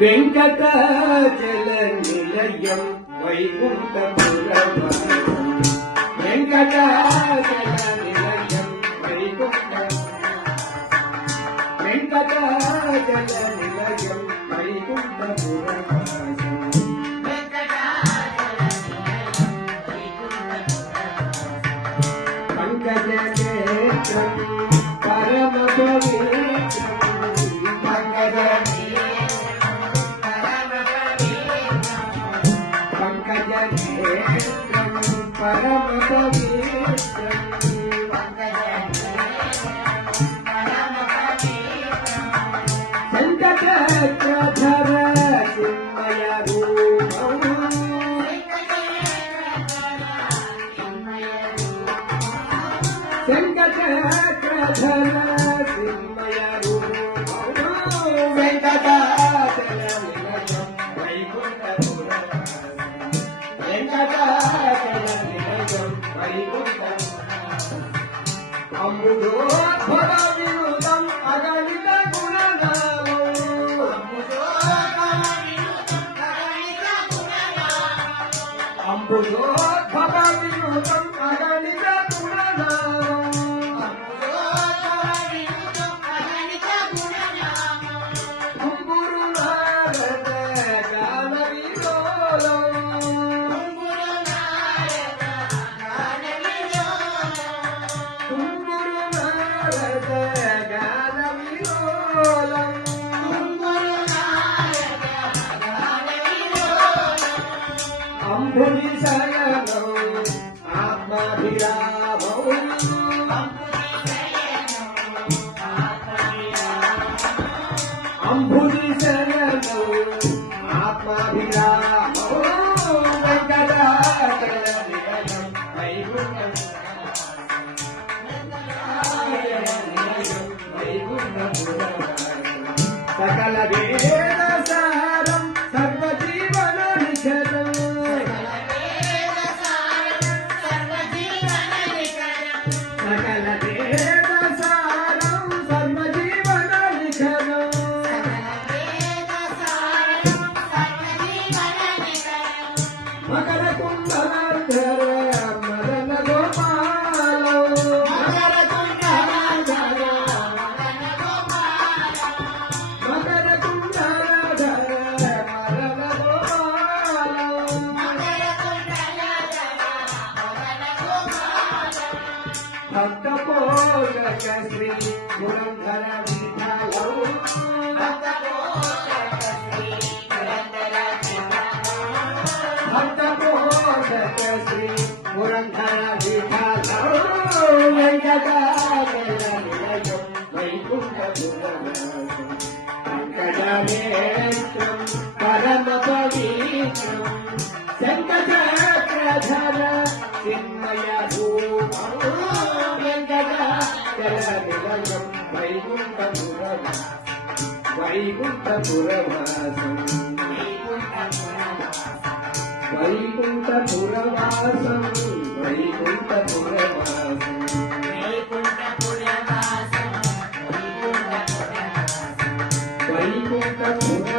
వెంకటాచల నిలయం వైకుంఠపురవాసం వెంకటాచల నిలయం వెంకటాచల నిలయం వైకుంఠపురవాసం పంకజ నేత్రం పరమ పవిత్రం పంకజ పరమ శంఖచక్రధర చిన్మయ రూపం శంఖచక్రధర చిన్మయ రూపం వెంకటాచల నిలయం వైకుంఠపురవాసం వెంకటాచల నిలయం వైకుంఠపురవాసం అమృతోద్భవ వినుతం అగణిత గుణనామం అమృతోద్భవ వినుతం అగణిత గుణనామం అంబుజి శయనం ఆత్మాభిరామం అంబుజి శయనం ఆత్మాభిరామం వెంకటాచల నిలయం వైకుంఠపురవాసం సకల వేద సారం సర్వజీవన నిఖరం సకల వేద సారం సర్వజీవన నిఖరం మకర కుంభధర మదన గోపాలం మకర కుంభధర మకర కుంభధర మదన గోపాలం భక్త పోషక శ్రీ పురంధర విఠలం భక్త పోషక శ్రీ పురంధర విఠలం వెంకటాచల నిలయం వైకుంఠపురవాసం పంకజనేత్రం పరమ పవిత్రం శంఖచక్రధర చిన్మయ రూపం వెంకటాచల నిలయం వైకుంఠపురవాసం వైకుంఠపురవాసం వైకుంఠపురవాసం వైకుంఠపురవాసం వైకుంఠపురవాసం